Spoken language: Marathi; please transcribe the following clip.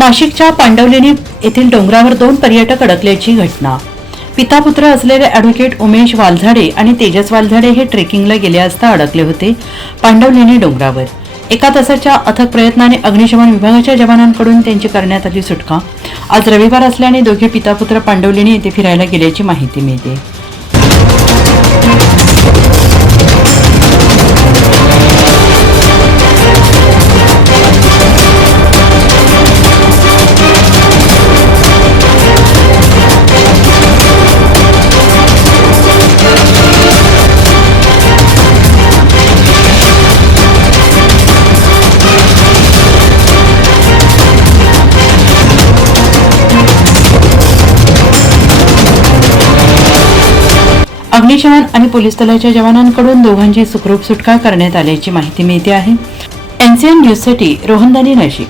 नाशिकच्या पांडवलेणी येथील डोंगरावर दोन पर्यटक अडकल्याची घटना. पिता पुत्र असलेले ॲडव्होकेट उमेश वालझाडे आणि तेजस वालझाडे हे ट्रेकिंगला गेले असता अडकले होते पांडवलेणी डोंगरावर. एका तासाच्या अथक प्रयत्नाने अग्निशमन विभागाच्या जवानांकडून त्यांची करण्यात आली सुटका. आज रविवार असल्याने दोघे पिता पुत्र पांडवलेणी येथे फिरायला गेल्याची माहिती मिळते. अग्निशमन आणि पोलीस दलाच्या जवानांकडून दोघांची सुखरूप सुटका करण्यात आल्याची माहिती मिळते आहे. एनसीएन न्यूजसाठी रोहनदानी नाशिक.